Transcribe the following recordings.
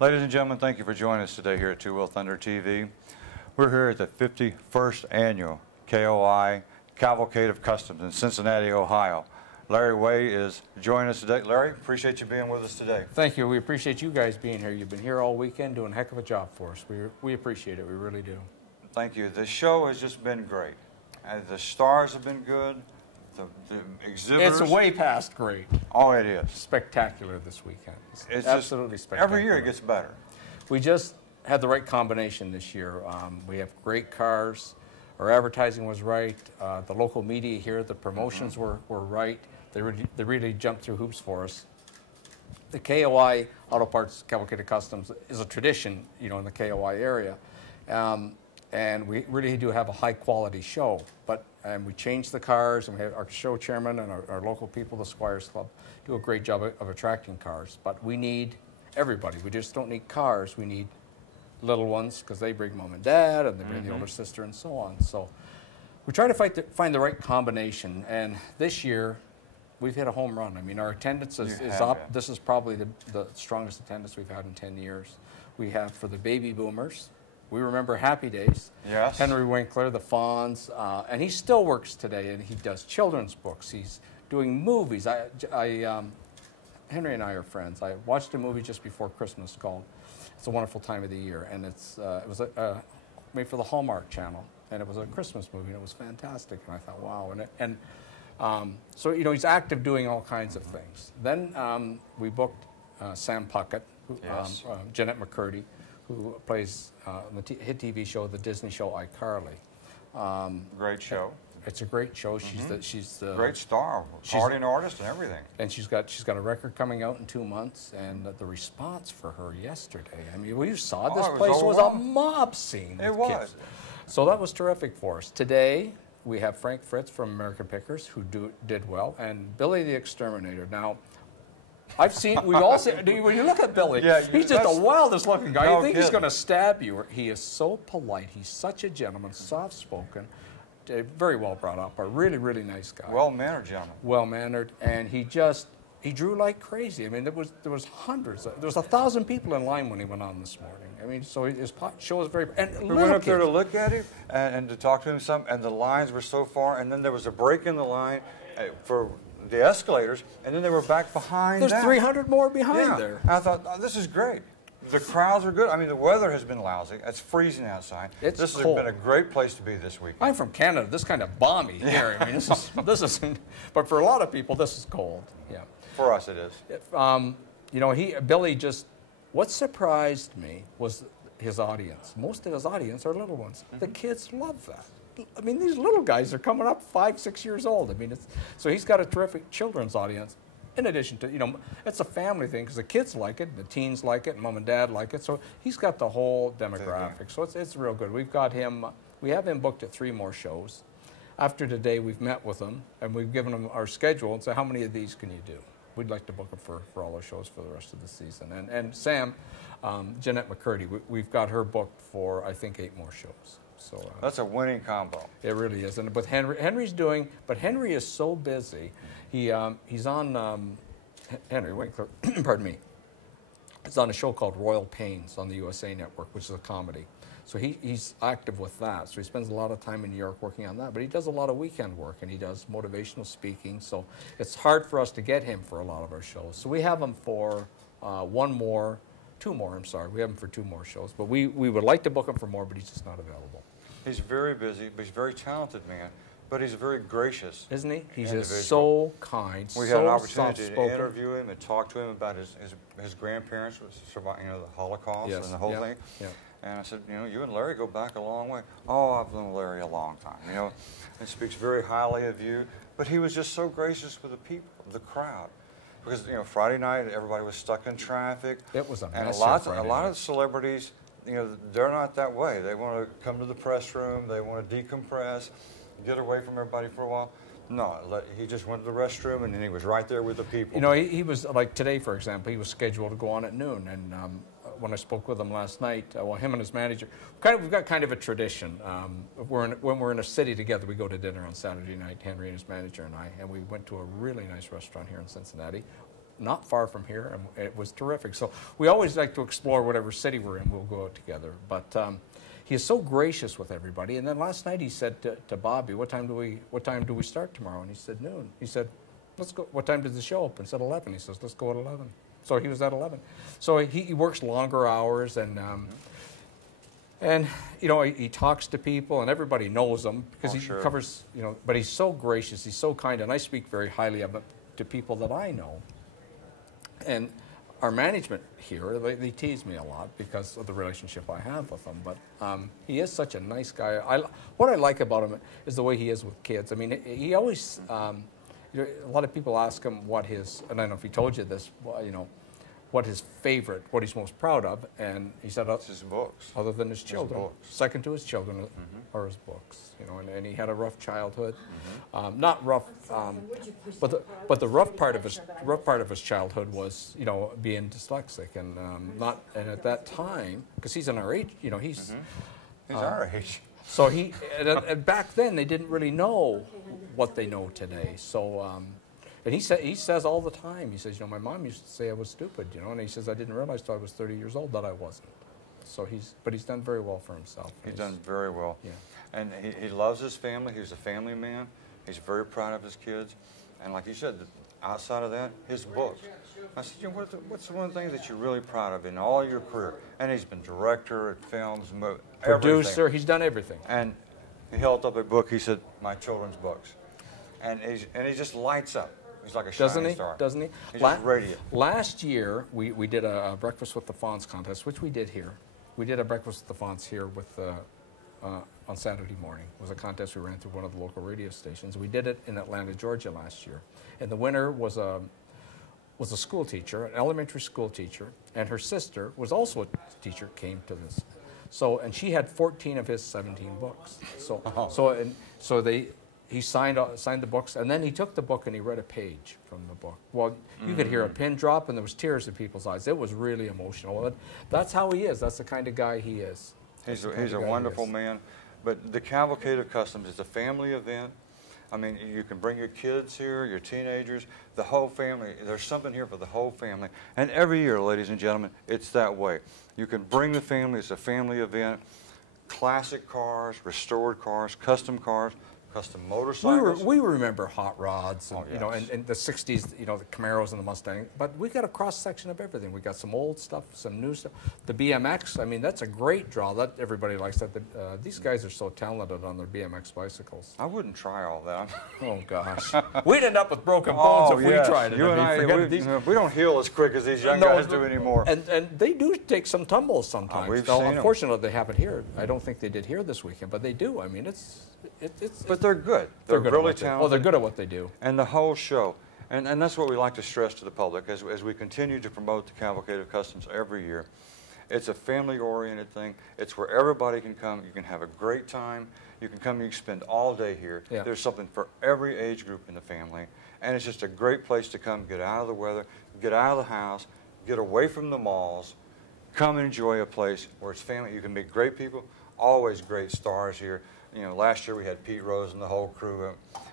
Ladies and gentlemen, thank you for joining us today here at Two Wheel Thunder TV. We're here at the 51st Annual KOI Cavalcade of Customs in Cincinnati, Ohio. Larry Way is joining us today. Larry, appreciate you being with us today. Thank you. We appreciate you guys being here. You've been here all weekend doing a heck of a job for us. We appreciate it. We really do. Thank you. The show has just been great. The stars have been good. The exhibitors. It's way past great. Oh, it is. Spectacular this weekend. It's absolutely just, spectacular. Every year it gets better. We just had the right combination this year. We have great cars. Our advertising was right. The local media here, the promotions were right. They really jumped through hoops for us. The KOI Auto Parts Cavalcade of Customs is a tradition, you know, in the KOI area. And we really do have a high-quality show. And we change the cars, and we have our show chairman and our local people, the Squires Club, do a great job of attracting cars. But we need everybody. We just don't need cars. We need little ones, because they bring mom and dad, and they bring the older sister, and so on. So we try to find the right combination. And this year, we've hit a home run. I mean, our attendance is up. Yeah. This is probably the strongest attendance we've had in 10 years. We have, for the baby boomers, we remember Happy Days. Yes. Henry Winkler, the Fonz, and he still works today, and he does children's books. He's doing movies. Henry and I are friends. I watched a movie just before Christmas called It's a Wonderful Time of the Year, and it was made for the Hallmark Channel, and it was a Christmas movie, and it was fantastic. And I thought, wow. So, you know, he's active doing all kinds of things. Then we booked Sam Puckett, Jeanette McCurdy, who plays the hit TV show, the Disney show iCarly. Great show. It's a great show. She's the great star, recording artist, and everything. And she's got a record coming out in 2 months. And the response for her yesterday, I mean, we saw this place was a mob scene. It was. Kids. So that was terrific for us. Today we have Frank Fritz from American Pickers, who did well, and Billy the Exterminator. Now, we've all seen, when you look at Billy, he's just the wildest looking guy. You think he's going to stab you. He is so polite. He's such a gentleman, soft-spoken, very well brought up, a really, really nice guy. Well-mannered gentleman. Well-mannered, and he drew like crazy. I mean, there was hundreds. There was 1,000 people in line when he went on this morning. I mean, so his show was very. And we went up there to look at him and to talk to him some, and the lines were so far, and then there was a break in the line for the escalators, and then they were back behind. There's 300 more behind there. And I thought, oh, this is great. The crowds are good. I mean, the weather has been lousy. It's freezing outside. This has been a great place to be this week. I'm from Canada. This kind of balmy here. I mean, this isn't. But for a lot of people, this is cold. Yeah. For us, it is. You know, Billy just. What surprised me was his audience. Most of his audience are little ones. The kids love that. I mean, these little guys are coming up 5, 6 years old. I mean, so he's got a terrific children's audience. In addition to, you know, it's a family thing because the kids like it, the teens like it, and mom and dad like it. So he's got the whole demographic. So it's real good. We have him booked at 3 more shows. After today, we've met with him and we've given him our schedule and said, how many of these can you do? We'd like to book him for all our shows for the rest of the season. And Sam, Jeanette McCurdy, we've got her booked for, I think, 8 more shows. So that's a winning combo. It really is. And with Henry's doing, but Henry is so busy. He's on Henry Winkler. Pardon me. He's on a show called Royal Pains on the USA Network, which is a comedy. So he's active with that. So he spends a lot of time in New York working on that. But he does a lot of weekend work, and he does motivational speaking. So it's hard for us to get him for a lot of our shows. So we have him for 2 more, I'm sorry. We have him for 2 more shows. But we would like to book him for more, but he's just not available. He's very busy, but he's a very talented man. But he's very gracious. Isn't he? He's just so kind, we had an opportunity to interview him and talk to him about his grandparents, surviving, you know, the Holocaust and the whole thing. Yeah. And I said, you know, you and Larry go back a long way. Oh, I've known Larry a long time. You know, and speaks very highly of you. But he was just so gracious with the people, the crowd. Because, you know, Friday night, everybody was stuck in traffic. It was a mess. And a lot of celebrities, you know, they're not that way. They want to come to the press room. They want to decompress, get away from everybody for a while. No, he just went to the restroom, and then he was right there with the people. You know, he was, like today, for example, he was scheduled to go on at noon. And when I spoke with him last night, well, him and his manager, we've got kind of a tradition. When we're in a city together, we go to dinner on Saturday night, Henry and his manager and I, and we went to a really nice restaurant here in Cincinnati. not far from here, and it was terrific. So we always like to explore whatever city we're in. We'll go out together. But he is so gracious with everybody. And then last night he said to Bobby, what time do we start tomorrow? And he said noon. He said, let's go. What time does the show open? He said 11. He says, let's go at 11. So he was at 11. So he works longer hours, and you know, he talks to people, and everybody knows him because he covers, you know, but he's so gracious, he's so kind, and I speak very highly of him to people that I know. And our management here, they tease me a lot because of the relationship I have with him, but he is such a nice guy. What I like about him is the way he is with kids. I mean, he always, you know, a lot of people ask him what his, and I don't know if he told you this, you know, what his favorite, what he's most proud of, and he said, it's his books. Other than his children, second to his children are his books. You know, and he had a rough childhood, not rough, but the rough part of his childhood was, you know, being dyslexic, and and at that time, because he's in our age, you know, he's our age. So and back then they didn't really know what they know today. So. And he says all the time, he says, you know, my mom used to say I was stupid, you know, and he says, I didn't realize till I was 30 years old that I wasn't. So but he's done very well for himself. He's done very well. Yeah. And he loves his family. He's a family man. He's very proud of his kids. And like you said, outside of that, his books. I said, you know, what's one of the things that you're really proud of in all your career? And he's been director at films, producer, everything. He's done everything. And he held up a book, he said, my children's books. And he just lights up. He's like a shining star. Doesn't he? He's just radiant. Last year, we did a Breakfast with the Fonts contest, which we did here. We did a Breakfast with the Fonts here with on Saturday morning. It was a contest we ran through one of the local radio stations. We did it in Atlanta, Georgia last year. And the winner was a school teacher, an elementary school teacher, and her sister was also a teacher, came to this. So, and she had 14 of his 17 books. So he signed the books, and then he took the book and he read a page from the book. Well, you could hear a pin drop, and there was tears in people's eyes. It was really emotional. That's how he is. That's the kind of guy he is. He's a wonderful man. But the Cavalcade of Customs is a family event. I mean, you can bring your kids here, your teenagers, the whole family. There's something here for the whole family. And every year, ladies and gentlemen, it's that way. You can bring the family. It's a family event. Classic cars, restored cars, custom motorcycles. We remember hot rods, and, you know, and the 60s, you know, the Camaros and the Mustang. But we got a cross section of everything. We got some old stuff, some new stuff. The BMX, I mean, that's a great draw. That everybody likes that. These guys are so talented on their BMX bicycles. I wouldn't try all that. Oh gosh, we'd end up with broken bones if we tried it. You and I, we don't heal as quick as these young guys do anymore. And they do take some tumbles sometimes. We've seen unfortunately, they have it here. I don't think they did here this weekend, but they do. I mean, but they're good. They're really talented. Oh, they're good at what they do. And the whole show. And that's what we like to stress to the public as we continue to promote the Cavalcade of Customs every year. It's a family-oriented thing. It's where everybody can come. You can have a great time. You can come. You can spend all day here. Yeah. There's something for every age group in the family. And it's just a great place to come, get out of the weather, get out of the house, get away from the malls, come and enjoy a place where it's family. You can meet great people, always great stars here. You know, last year we had Pete Rose and the whole crew.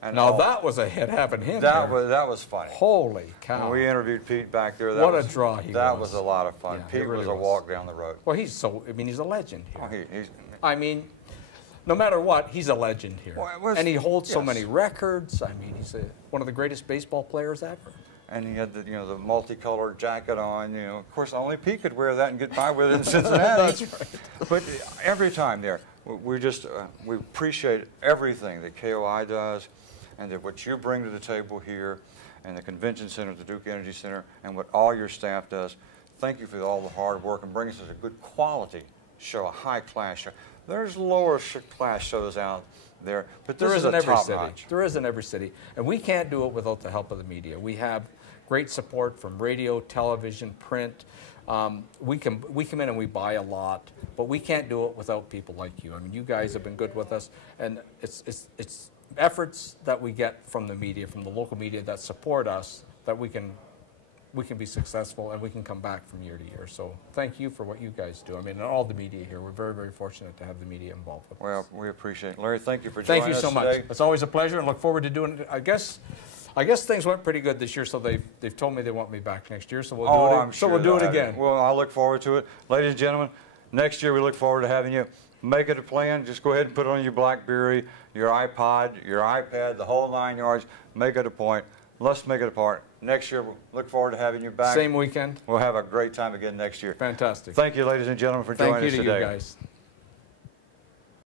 And now that was a hit having him that was funny. Holy cow. When we interviewed Pete back there, what a draw he was. That was a lot of fun. Yeah, Pete really was a walk down the road. Well, he's a legend here. Oh, I mean, no matter what, he's a legend here. Well, and he holds so many records. I mean, he's one of the greatest baseball players ever. And he had the multicolored jacket on. You know, of course, only Pete could wear that and get by with it in Cincinnati. That's right. But every time there, we appreciate everything that KOI does, and that what you bring to the table here, and the convention center, the Duke Energy Center, and what all your staff does. Thank you for all the hard work and bringing us a good quality show, a high-class show. There's lower-class shows out there, but there is in every city. There is in every city, and we can't do it without the help of the media. We have great support from radio, television, print. We come in and we buy a lot, but we can't do it without people like you. I mean, you guys have been good with us, and it's efforts that we get from the media, from the local media that support us, that we can be successful and we can come back from year to year. So thank you for what you guys do. I mean, and all the media here, we're very, very fortunate to have the media involved with us. Well, we appreciate it. Larry, thank you for joining us today. Thank you so much. It's always a pleasure, and look forward to doing it. I guess I guess things went pretty good this year, so they've told me they want me back next year, so we'll do it. I'm sure we'll do it again. Well, I look forward to it. Ladies and gentlemen, next year we look forward to having you. Make it a plan. Just go ahead and put it on your BlackBerry, your iPod, your iPad, the whole 9 yards. Make it a point. Let's make it a part. Next year, we'll look forward to having you back. Same weekend. We'll have a great time again next year. Fantastic. Thank you, ladies and gentlemen, for joining us today. Thank you to you guys.